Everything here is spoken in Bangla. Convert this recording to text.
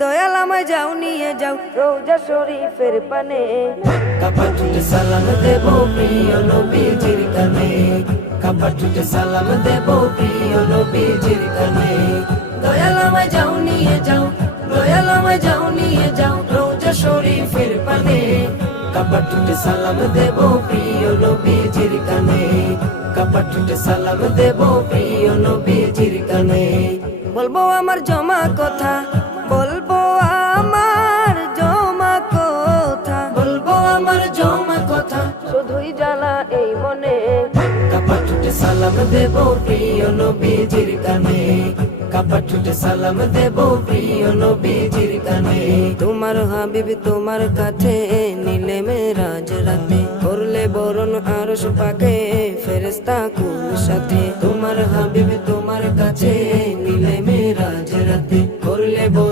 দয়াল আমায় যাও নিয়ে যাও রোজা শরীফের পানে। কাপাটুটে সালাম দেব প্রিয় নবীজির কানে, কাপাটুটে সালাম দেব প্রিয় নবীজির কানে। দয়াল আমায় যাও নিয়ে যাও, দয়াল আমায় যাও নিয়ে যাও রোজা শরীফের পানে। কাপাটুটে সালাম দেব প্রিয় নবীজির কানে, কাপাটুটে সালাম দেব প্রিয় নবীজির কানে। বলবো আমার জমা কথা, বলবো আমার জমা কথা, বলবো আমার জমা কথা, শুধুই জ্বালা এই মনে। কাপাটুটে সালাম দেব প্রিয় নবীজির কানে, কাপাটুটে সালাম দেব প্রিয় নবীজির কানে। তোমার হাবিব তোমার কাছে নিলে মেরাজ রাতে, করলে বরণ আরশ পাকে ফেরেশতা কুল সাথে। তোমার হাবিব তোমার কাছে নিলে মেরাজ রাতে, করলে বরণ